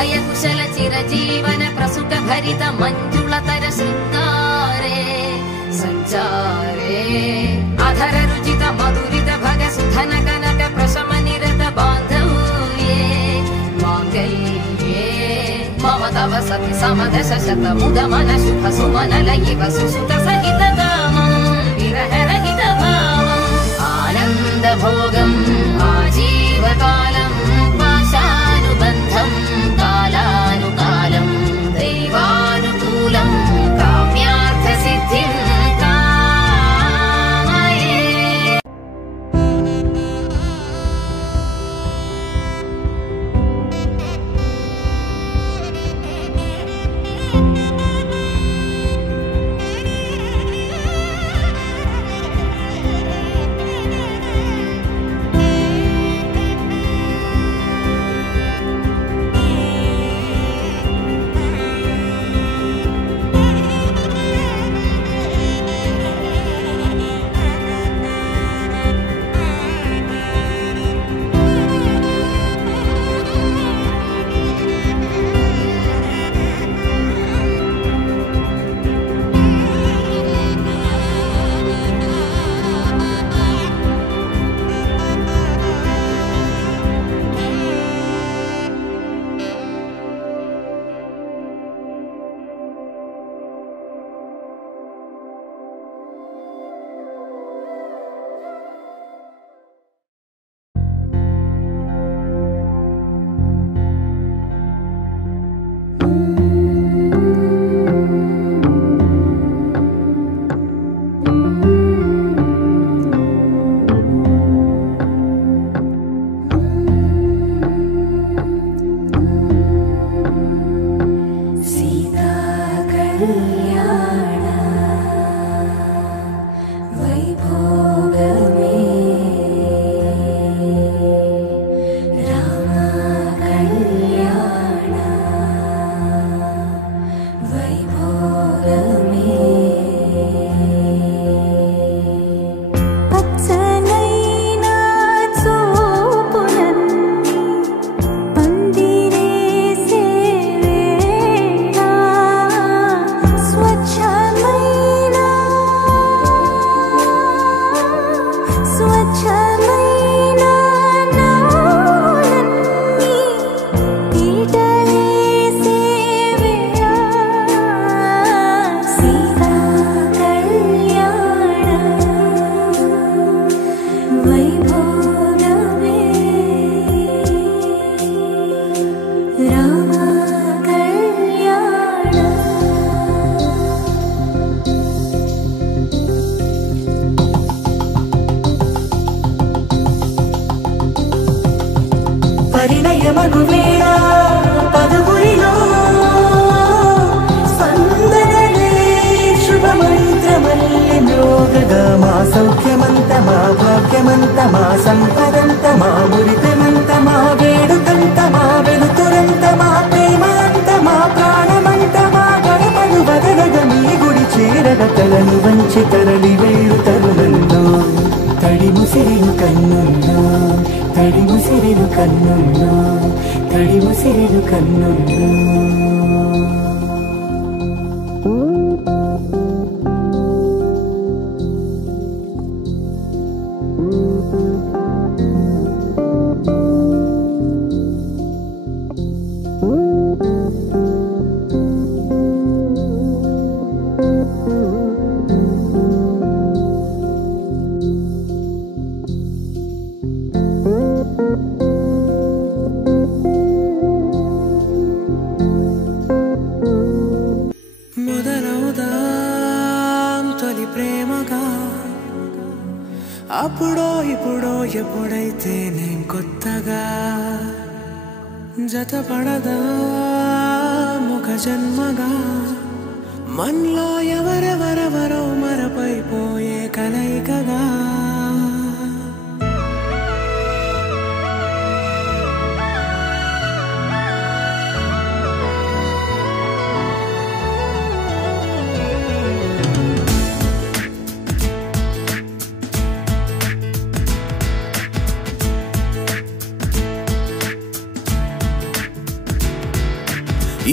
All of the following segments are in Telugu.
अभय कुशल चिरजीवन प्रसुख भरित मंजुलतर शृंगारे संचारे अधर रुचित मधुरित भग सुधन कनक प्रशम निरत बांधव्ये मांगल्ये मम तव सति समदश शत मुद मन शुभ सुमन लयिव सुसुत सहित दामं विरह रहित भावं आनंद भोगं आजीवकालं पाशानुबन्धं कालानुकालं दैवानुकूलं काम्यार्थ सिद्धिं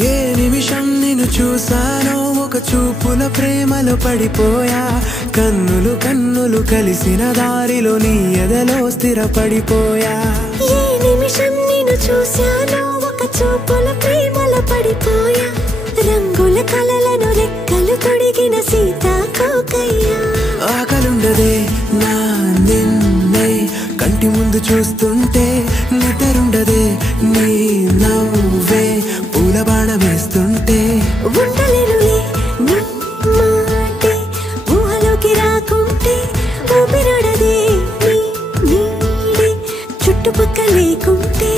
ఏ నిమిషం నిన్ను చూసానో ఒక చూపుల ప్రేమలో పడిపోయా కన్నులు కన్నులు కలిసిన దారిలో నీ ఎదలో స్థిరపడిపోయా ఏ నిమిషం నిన్ను చూసానో ఒక చూపుల ప్రేమలో పడిపోయా రంగుల కలలను రెక్కలు తొడిగిన సీతాకోకయ్యా ఆకలుండదే నా నిన్నే కంటి ముందు చూస్తుంటే నిద్రుండదే నీ నవ్వే పూల బాణం వేస్తుంటే ఉండలేనులే నీ మాటే ఊహలోకి రాకుంటే ఊపిరాడదే నీ నీడే చుట్టుపక్కల లేకుంటే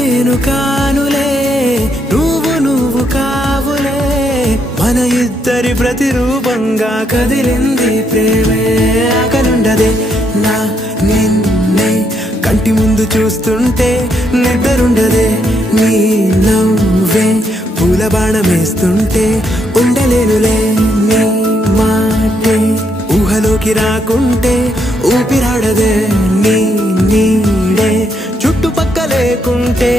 నేను కానులే నువ్వు కావులే మన ఇద్దరి ప్రతిరూపంగా కదిలింది ప్రేమే ఆకలుండదే నా నిన్నే కంటి ముందు చూస్తుంటే నిద్రుండదే నీ నవ్వే పూల బాణం వేస్తుంటే ఉండలేనులే నీ మాటే ఊహలోకి రాకుంటే ఊపిరాడదే నీ నీడే చుట్టుపక్క లేకుంటే